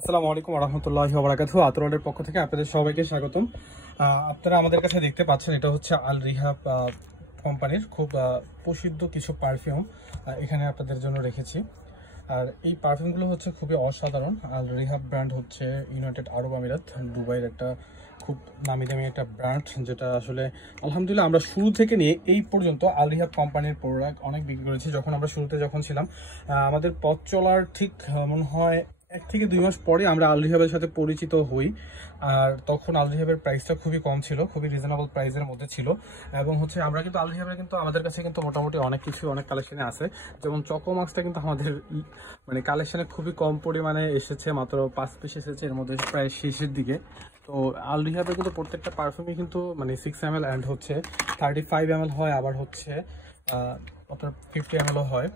আসসালামু আলাইকুম ওয়া রাহমাতুল্লাহি ওয়া বারাকাতুহু। আতরওয়ার্ল্ডের পক্ষ থেকে আপনাদের সবাইকে স্বাগতম। আপনারা আমাদের কাছে দেখতে পাচ্ছেন এটা হচ্ছে আল রিহাব কোম্পানির খুব প্রসিদ্ধ কিছু পারফিউম এখানে আপনাদের জন্য রেখেছি। আর এই পারফিউমগুলো হচ্ছে খুবই অসাধারণ। আল রিহাব ব্র্যান্ড হচ্ছে ইউনাইটেড আরব আমিরাত দুবাইয়ের একটা খুব নামি দামি একটা ব্র্যান্ড, যেটা আসলে আলহামদুলিল্লাহ আমরা শুরু থেকে নিয়ে এই পর্যন্ত আল রিহাব কোম্পানির প্রোডাক্ট অনেক বিক্রি করেছি। যখন আমরা শুরুতে ছিলাম আমাদের পথ চলার ঠিক মনে হয় 1 থেকে 2 মাস পরে আমরা আল রিহাবের সাথে পরিচিত হই। আর তখন আল রিহাবের প্রাইসটা খুবই কম ছিল, খুবই রিজনেবল প্রাইসের মধ্যে ছিল। এবং হচ্ছে আমরা কিন্তু আল রিহাবের কিন্তু আমাদের কাছে কিন্তু মোটামুটি অনেক কালেকশনে আছে। যেমন চকো মাস্কটা কিন্তু আমাদের মানে কালেকশনে খুবই কম পরিমাণে এসেছে, মাত্র 5 পিস এসেছে, এর মধ্যে প্রায় শেষের দিকে। তো আল রিহাবের কিন্তু প্রত্যেকটা পারফিউমই কিন্তু মানে 6 ml অ্যান্ড হচ্ছে 35 ml হয়, আবার হচ্ছে আপনার 50 ml হয়।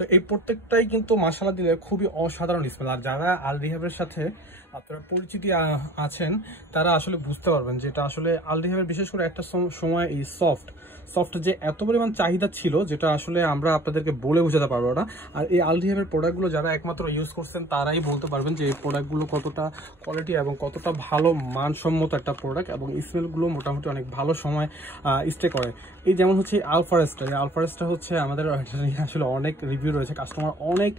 তো এই প্রত্যেকটাই কিন্তু মাশাআল্লাহ দিলে খুবই অসাধারণ স্মেল। আর যারা আল রিহাবের সাথে আপনারা পরিচিতি আছেন তারা আসলে বুঝতে পারবেন যে এটা আসলে আল রিহাবের বিশেষ করে একটা সময় এই সফট যে এত পরিমাণ চাহিদা ছিল, যেটা আসলে আমরা আপনাদেরকে বলে বোঝাতে পারবো না। আর এই আল রিহাবের প্রোডাক্টগুলো যারা একমাত্র ইউজ করছেন তারাই বলতে পারবেন যে এই প্রোডাক্টগুলো কতটা কোয়ালিটি এবং কতটা ভালো মানসম্মত একটা প্রোডাক্ট, এবং স্মেলগুলো মোটামুটি অনেক ভালো সময় স্টে করে। এই যেমন হচ্ছে আলফারেস্টটা হচ্ছে আমাদের আসলে অনেক রিভিউ রয়েছে, কাস্টমার অনেক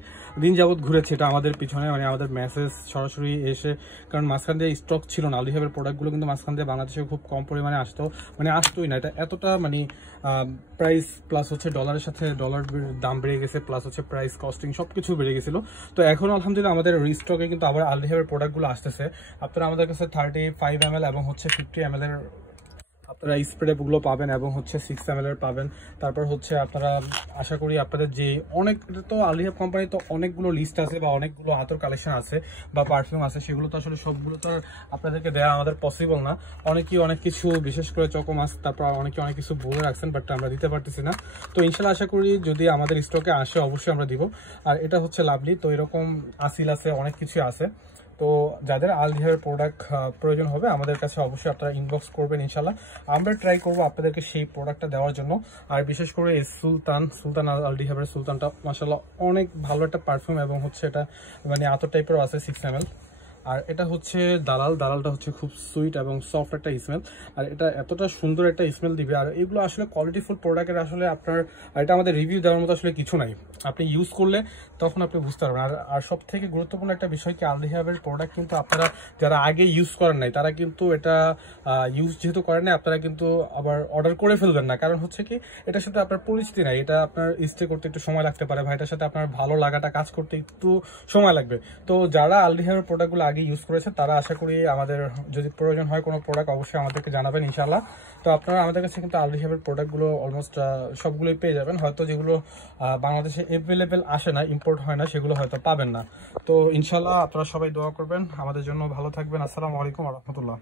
দিন যাবত ঘুরেছে এটা আমাদের পিছনে, মানে আমাদের মেসেজ সরাসরি এসে, কারণ মাঝখান দিয়ে স্টক ছিল না। আল রিহাবের প্রোডাক্টগুলো কিন্তু মাঝখান দিয়ে বাংলাদেশে খুব কম পরিমাণে আসতোই না। এটা এতটা মানে প্রাইস প্লাস হচ্ছে ডলারের সাথে ডলার দাম বেড়ে গেছে, প্লাস হচ্ছে প্রাইস কস্টিং সবকিছু বেড়ে গেছিল। তো এখন আলহামদুলিল্লাহ আমাদের রিস্টকে কিন্তু আবার আল রিহাবের প্রোডাক্টগুলো আসতেছে। আপনারা আমাদের কাছে 35 ml এবং হচ্ছে 50 ml এর আপনারা স্প্রেগুলো পাবেন, এবং হচ্ছে 6 ml এর পাবেন। তারপর হচ্ছে আপনারা আশা করি আপনাদের যে অনেক, তো আল রিহাব কোম্পানি তো অনেকগুলো লিস্ট আছে বা অনেকগুলো আতর কালেকশন আছে বা পারফিউম আছে, সেগুলো তো আসলে সবগুলো তো আপনাদেরকে দেওয়া আমাদের পসিবল না। অনেকেই অনেক কিছু, বিশেষ করে চকো মাস্ক, তারপর অনেকে অনেক কিছু বলে রাখছেন, বাট আমরা দিতে পারতেছি না। তো ইনশাল্লাহ আশা করি যদি আমাদের স্টকে আসে অবশ্যই আমরা দিব। আর এটা হচ্ছে লাভলি, তো এরকম আসিল আছে, অনেক কিছু আছে। তো যাদের আল রিহাবের প্রোডাক্ট প্রয়োজন হবে আমাদের কাছে অবশ্যই আপনারা ইনবক্স করবেন, ইনশাল্লাহ আমরা ট্রাই করবো আপনাদেরকে সেই প্রোডাক্টটা দেওয়ার জন্য। আর বিশেষ করে এই সুলতান আল রিহাবের সুলতানটা মাশাআল্লাহ অনেক ভালো একটা পারফিউম, এবং হচ্ছে এটা মানে আতর টাইপেরও আছে 6 ml। আর এটা হচ্ছে দালালটা হচ্ছে খুব সুইট এবং সফট একটা স্মেল, আর এটা এতটা সুন্দর একটা স্মেল দিবে। আর এগুলো আসলে কোয়ালিটিফুল প্রোডাক্টের আসলে আপনার এটা আমাদের রিভিউ দেওয়ার মতো আসলে কিছু নাই, আপনি ইউজ করলে তখন আপনি বুঝতে পারবেন। আর সব থেকে গুরুত্বপূর্ণ একটা বিষয় কি, আল রিহাবের প্রোডাক্ট কিন্তু আপনারা যারা আগে ইউজ করেন নাই তারা কিন্তু এটা ইউজ যেহেতু করেন নাই, আপনারা কিন্তু আবার অর্ডার করে ফেলবেন না। কারণ হচ্ছে কি, এটার সাথে আপনার পরিচিতি নাই, এটা আপনার স্টে করতে একটু সময় লাগতে পারে, বা এটার সাথে আপনার ভালো লাগাটা কাজ করতে একটু সময় লাগবে। তো যারা আল রিহাবের প্রোডাক্টগুলো আগে ইউজ করেছে তারা আশা করি আমাদের যদি প্রয়োজন হয় কোনো প্রোডাক্ট অবশ্যই আমাদেরকে জানাবেন, ইনশাআল্লাহ। তো আপনারা আমাদের কাছে কিন্তু আল রিহাবের প্রোডাক্টগুলো অলমোস্ট সবগুলোই পেয়ে যাবেন। হয়তো যেগুলো বাংলাদেশে অ্যাভেলেবেল আসে না, ইম্পোর্ট হয় না, সেগুলো হয়তো পাবেন না। তো ইনশাআল্লাহ আপনারা সবাই দোয়া করবেন আমাদের জন্য, ভালো থাকবেন। আসসালামু আলাইকুম ওয়া রাহমাতুল্লাহ।